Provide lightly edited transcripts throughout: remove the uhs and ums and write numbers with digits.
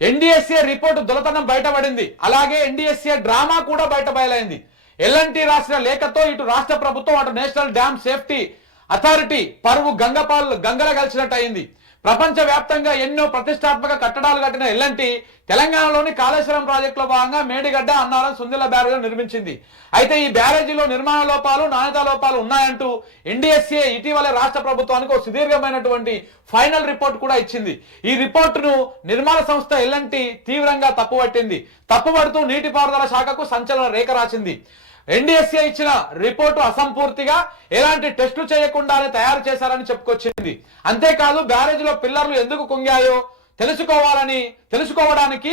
NDSA report దొలతనం బయటపడింది. అలాగే NDSA drama కూడా బయటబయలైంది. ఎల్ఎన్టీ రాసిన లేఖతో ఇటు రాష్ట్ర ప్రభుత్వం అటు నేషనల్ డ్యామ్ సేఫ్టీ అథారిటీ పరువు గంగల కలిసినట్టు అయింది. ప్రపంచ వ్యాప్తంగా ఎన్నో ప్రతిష్టాత్మక కట్టడాలు కట్టిన ఎల్ఎన్టీ తెలంగాణలోని కాళేశ్వరం ప్రాజెక్టులో భాగంగా మేడిగడ్డ, అన్నారం, సుందిళ్ల బ్యారేజీలు నిర్మించింది. అయితే ఈ బ్యారేజీలో నిర్మాణ లోపాలు, నాణ్యతా లోపాలు ఉన్నాయంటూ ఎన్డీఎస్ఏ ఇటీవల రాష్ట్ర ప్రభుత్వానికి ఒక సుదీర్ఘమైనటువంటి ఫైనల్ రిపోర్ట్ కూడా ఇచ్చింది. ఈ రిపోర్టును నిర్మాణ సంస్థ ఎల్ఎన్టీ తీవ్రంగా తప్పుపట్టింది. తప్పుపడుతూ నీటిపారుదల శాఖకు సంచలన రేఖ రాసింది. ఎన్డీఎస్ఏ ఇచ్చిన రిపోర్టు అసంపూర్తిగా, ఎలాంటి టెస్టులు చేయకుండానే తయారు చేశారని చెప్పుకొచ్చింది. అంతేకాదు బ్యారేజ్లో పిల్లర్లు ఎందుకు కుంగాయో తెలుసుకోవడానికి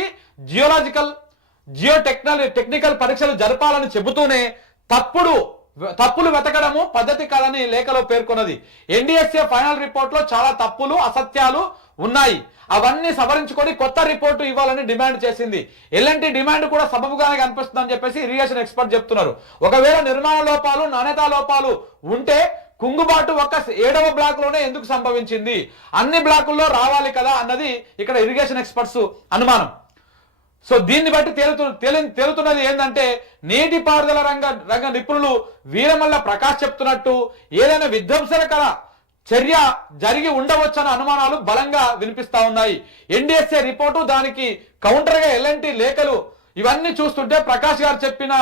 టెక్నికల్ పరీక్షలు జరపాలని చెబుతూనే తప్పులు వెతకడము పద్ధతి కాదని లేఖలో పేర్కొన్నది. ఎన్డీఎస్ఏ ఫైనల్ రిపోర్ట్ లో చాలా తప్పులు, అసత్యాలు ఉన్నాయి. అవన్నీ సవరించుకొని కొత్త రిపోర్టు ఇవ్వాలని డిమాండ్ చేసింది. ఎల్ఎన్టీ డిమాండ్ కూడా సబబుగానే కనిపిస్తుందని చెప్పేసి ఇరిగేషన్ ఎక్స్పర్ట్ చెప్తున్నారు. ఒకవేళ నిర్మాణ లోపాలు, నాణ్యతా లోపాలు ఉంటే కుంగుబాటు ఒక్క 7వ బ్లాక్ లోనే ఎందుకు సంభవించింది? అన్ని బ్లాకుల్లో రావాలి కదా అన్నది ఇక్కడ ఇరిగేషన్ ఎక్స్పర్ట్స్ అనుమానం. సో దీన్ని బట్టి తేలుతున్నది ఏంటంటే, నీటిపారుదల రంగ నిపుణులు వీరమల్ల ప్రకాష్ చెప్తున్నట్టు ఏదైనా విధ్వంసకర చర్య జరిగి ఉండవచ్చన్న అనుమానాలు బలంగా వినిపిస్తా ఉన్నాయి. ఎన్డీఎస్ఏ రిపోర్టు, దానికి కౌంటర్ గా ఎల్ఎన్టీ లేఖలు, ఇవన్నీ చూస్తుంటే ప్రకాష్ గారు చెప్పిన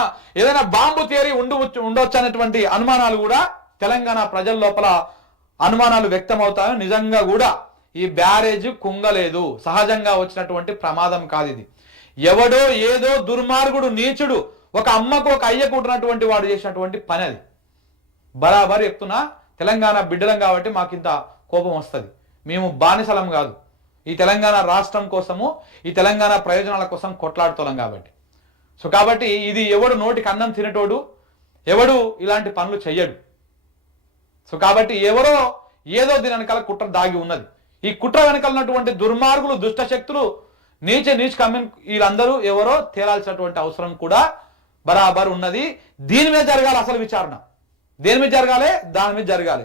ఏదైనా బాంబు థియరీ ఉండవచ్చు అనేటువంటి అనుమానాలు కూడా తెలంగాణ ప్రజల లోపల అనుమానాలు వ్యక్తమవుతాయి. నిజంగా కూడా ఈ బ్యారేజ్ కుంగలేదు, సహజంగా వచ్చినటువంటి ప్రమాదం కాదు ఇది. ఎవడో ఏదో దుర్మార్గుడు, నీచుడు, ఒక అమ్మకు ఒక అయ్యకు ఉంటున్నటువంటి వాడు చేసినటువంటి పని అది. బరాబర్ చెప్తున్నా, తెలంగాణ బిడ్డలం కాబట్టి మాకు ఇంత కోపం వస్తుంది. మేము బానిసలం కాదు, ఈ తెలంగాణ రాష్ట్రం కోసము, ఈ తెలంగాణ ప్రయోజనాల కోసం కొట్లాడుతున్నాం కాబట్టి. సో కాబట్టి ఇది ఎవడు నోటికి అన్నం తినటోడు, ఎవడు ఇలాంటి పనులు చెయ్యడు. సో కాబట్టి ఎవరో ఏదో దీని వెనకాల కుట్ర దాగి ఉన్నది. ఈ కుట్ర వెనకాల ఉన్నటువంటి దుర్మార్గులు, దుష్ట శక్తులు, నీచ వీళ్ళందరూ ఎవరో తేలాల్సినటువంటి అవసరం కూడా బరాబర్ ఉన్నది. దీని మీద జరగాలి అసలు విచారణ. దేని మీద జరగాలి? దాని మీద జరగాలి.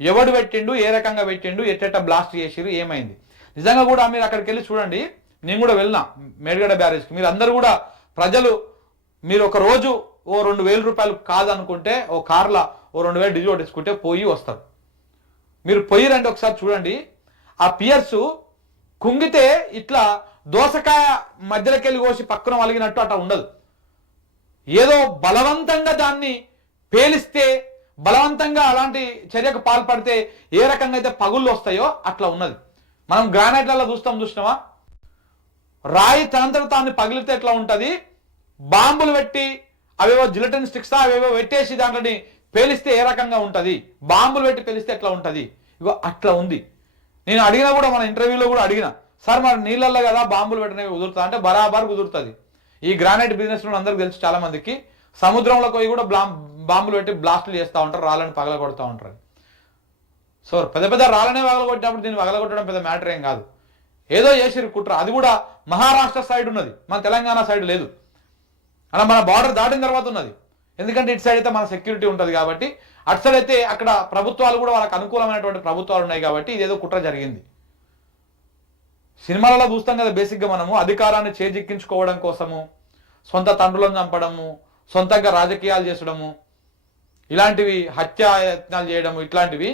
ఎవడు పెట్టిండు, ఏ రకంగా పెట్టిండు, ఎట్టెట్ట బ్లాస్ట్ చేసిరు, ఏమైంది? నిజంగా కూడా మీరు అక్కడికి వెళ్ళి చూడండి. నేను కూడా వెళ్ళినా మేడిగడ్డ బ్యారేజ్కి. మీరు అందరూ కూడా ప్రజలు, మీరు ఒక రోజు ఓ 2,000 రూపాయలు కాదనుకుంటే ఓ కార్ల ఓ 2,000 డీజిల్ కొట్టించుకుంటే పోయి వస్తారు. మీరు పోయి రండి, ఒకసారి చూడండి. ఆ పియర్స్ కుంగితే ఇట్లా దోసకాయ మధ్యలోకి వెళ్ళి కోసి పక్కన వలిగినట్టు అట్లా ఉండదు. ఏదో బలవంతంగా దాన్ని పేలిస్తే, బలవంతంగా అలాంటి చర్యకు పాల్పడితే ఏ రకంగా అయితే పగుళ్ళు వస్తాయో అట్లా ఉన్నది. మనం గ్రానైట్లలో చూసినావా? రాయి తనంతట తాన్ని పగిలితే ఎట్లా ఉంటుంది, బాంబులు పెట్టి అవేవో జిలటిన్ స్టిక్స్ అవేవో పెట్టేసి దాంట్లోని పేలిస్తే ఏ రకంగా ఉంటుంది, బాంబులు పెట్టి పేలిస్తే ఎట్లా ఉంటుంది, ఇగో అట్లా ఉంది. నేను అడిగినా కూడా, మన ఇంటర్వ్యూలో కూడా అడిగిన, సార్ మరి నీళ్ళల్లో కదా బాంబులు పెట్టినవి కుదురుతా అంటే బరాబర్ కుదురుతుంది. ఈ గ్రానైట్ బిజినెస్ లో అందరికి తెలుసు, చాలా మందికి. సముద్రంలోకి పోయి కూడా బాంబులు పెట్టి బ్లాస్టులు చేస్తూ ఉంటారు, రాళ్ళని పగల కొడుతూ ఉంటారు. సో పెద్ద రాళ్ళనే పగలగొట్టినప్పుడు దీన్ని పగలగొట్టడం పెద్ద మ్యాటర్ ఏం కాదు. ఏదో చేసిరు కుట్ర. అది కూడా మహారాష్ట్ర సైడ్ ఉన్నది, మన తెలంగాణ సైడ్ లేదు. అలా మన బార్డర్ దాటిన తర్వాత ఉన్నది. ఎందుకంటే ఇటు సైడ్ అయితే మన సెక్యూరిటీ ఉంటుంది కాబట్టి, అటు సైడ్ అయితే అక్కడ ప్రభుత్వాలు కూడా వాళ్ళకి అనుకూలమైనటువంటి ప్రభుత్వాలు ఉన్నాయి కాబట్టి ఇదేదో కుట్ర జరిగింది. సినిమాలలో చూస్తాం కదా, బేసిక్గా మనము అధికారాన్ని చేజిక్కించుకోవడం కోసము సొంత తండ్రులను చంపడము, సొంతంగా రాజకీయాలు చేసడము, ఇలాంటివి హత్యాయత్నాలు చేయడము, ఇట్లాంటివి.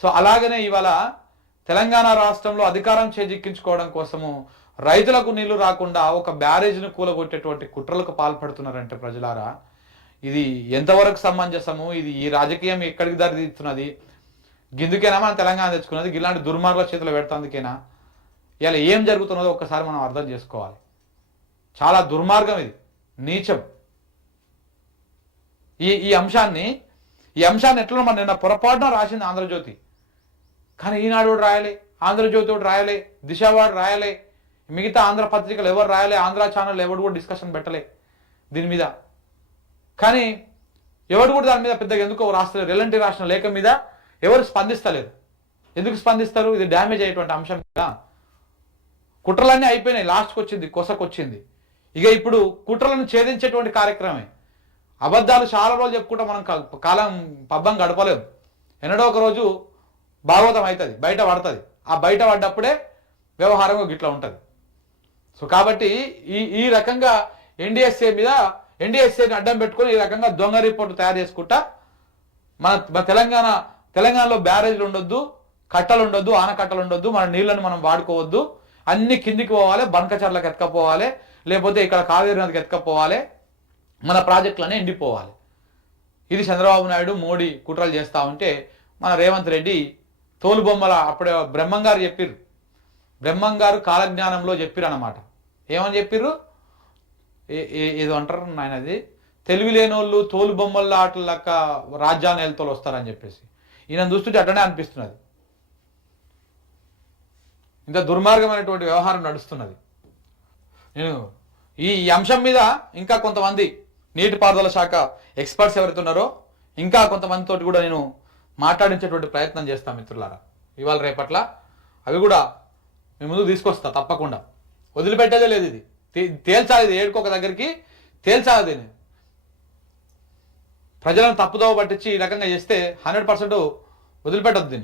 సో అలాగనే ఇవాళ తెలంగాణ రాష్ట్రంలో అధికారం చేజిక్కించుకోవడం కోసము రైతులకు నీళ్లు రాకుండా ఒక బ్యారేజ్ను కూలగొట్టేటువంటి కుట్రలకు పాల్పడుతున్నారంటే ప్రజలారా, ఇది ఎంతవరకు సమంజసము? ఇది ఈ రాజకీయం ఎక్కడికి దారితీస్తున్నది? గిందుకేనా మనం తెలంగాణ తెచ్చుకున్నది? ఇలాంటి దుర్మార్గుల చేతిలో పెడుతుందుకేనా? ఇలా ఏం జరుగుతున్నదో ఒక్కసారి మనం అర్థం చేసుకోవాలి. చాలా దుర్మార్గం ఇది, నీచం. ఈ అంశాన్ని ఎట్లా మనం నిన్న పొరపాటున రాసింది ఆంధ్రజ్యోతి. కానీ ఈనాడు వాడు రాయలే, ఆంధ్రజ్యోతి వాడు రాయలే, దిశ వాడు రాయలే, మిగతా ఆంధ్ర పత్రికలు ఎవరు రాయలే, ఆంధ్ర ఛానల్ ఎవరు కూడా డిస్కషన్ పెట్టలే దీని మీద. కానీ ఎవరు కూడా దాని మీద పెద్దగా ఎందుకో రాస్తలేరు. ఎల్ఎన్టీ రాసిన లేఖ మీద ఎవరు స్పందిస్తలేరు. ఎందుకు స్పందిస్తారు? ఇది డ్యామేజ్ అయ్యేటువంటి అంశం మీద. కుట్రలన్నీ అయిపోయినాయి, లాస్ట్కి వచ్చింది, కొసకొచ్చింది. ఇక ఇప్పుడు కుట్రలను ఛేదించేటువంటి కార్యక్రమమే. అబద్ధాలు చాలా రోజులు చెప్పుకుంటా మనం కాలం పబ్బం గడపలేము. ఎన్నడో ఒక రోజు భాగవతం అవుతుంది, బయట పడుతుంది. ఆ బయట పడ్డప్పుడే వ్యవహారం గిట్లా ఉంటుంది. సో కాబట్టి ఈ రకంగా ఎన్డీఎస్ఏని అడ్డం పెట్టుకొని ఈ రకంగా దొంగ రిపోర్టు తయారు చేసుకుంటా మన తెలంగాణలో బ్యారేజ్లు ఉండొద్దు, కట్టలు ఉండొద్దు, ఆనకట్టలు ఉండొద్దు, మన నీళ్లను మనం వాడుకోవద్దు, అన్ని కిందికి పోవాలి, బంకచర్లకు ఎత్తుకపోవాలి, లేకపోతే ఇక్కడ కావేరీ నదికి ఎత్తుకపోవాలి, మన ప్రాజెక్టులన్నీ ఎండిపోవాలి. ఇది చంద్రబాబు నాయుడు మోడీ కుట్రలు చేస్తూ ఉంటే మన రేవంత్ రెడ్డి తోలుబొమ్మల అప్పుడే బ్రహ్మంగారు చెప్పిర్రు, బ్రహ్మంగారు కాలజ్ఞానంలో చెప్పిర్రు అన్నమాట. ఏమని చెప్పిర్రు? ఏదో అంటారు ఆయన, అది తెలివి లేనోళ్ళు తోలుబొమ్మల ఆటల లెక్క రాజ్యాన్ని వెళ్తూ వస్తారని చెప్పేసి ఈయన చూస్తుంటే అట్టనే అనిపిస్తున్నది. ఇంత దుర్మార్గమైనటువంటి వ్యవహారం నడుస్తున్నది. నేను ఈ అంశం మీద ఇంకా కొంతమంది నీటిపారుదల శాఖ ఎక్స్పర్ట్స్ ఎవరైతే ఉన్నారో ఇంకా కొంతమందితో కూడా నేను మాట్లాడించేటువంటి ప్రయత్నం చేస్తాను మిత్రులారా. ఇవాళ రేపట్ల అవి కూడా మీ ముందు తీసుకొస్తా, తప్పకుండా వదిలిపెట్టేదే లేదు. ఇది తేల్చాలి, ఇది ఏడుకొక దగ్గరికి తేల్చాలి. దీన్ని ప్రజలను తప్పుదోవ పట్టించి ఈ రకంగా చేస్తే 100% వదిలిపెట్టద్దు దీన్ని.